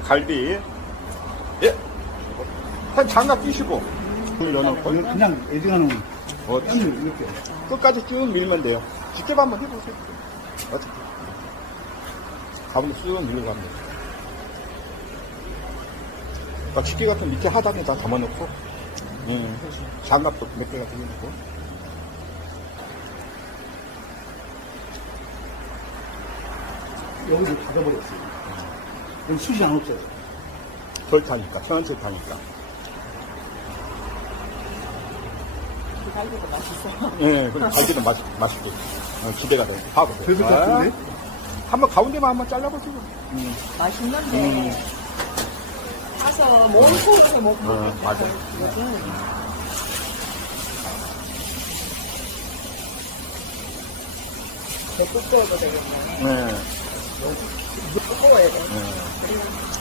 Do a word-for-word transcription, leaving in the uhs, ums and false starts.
갈비. 예. 한 장갑 끼시고. 물 넣어놓고. 그냥 애들하는 어, 땀을 이렇게. 끝까지 쭉 밀면 돼요. 직접 한번 해보세요. 어떻게. 가운데 쑥 밀고 갑니다. 막 식기 같은 밑에 하단에 다 담아놓고, 음, 장갑도 몇 개가 들어놓고. 여기서 닫아버렸어요. 여기 숯이 안 없어요. 덜 타니까, 천천히 타니까. 그 갈비도 맛있어. 예, 그럼 갈비도 맛, 맛있게. 어, 기대가 돼요. 봐보세요. 별것 아, 같은데? 한번 가운데만 한번 잘라보세요. 음, 맛있는데 가서 몸속에서 먹고 어, 맞아. 요즘 더 두꺼워도 되겠네. 네. 두꺼워야 돼. 네. 그리고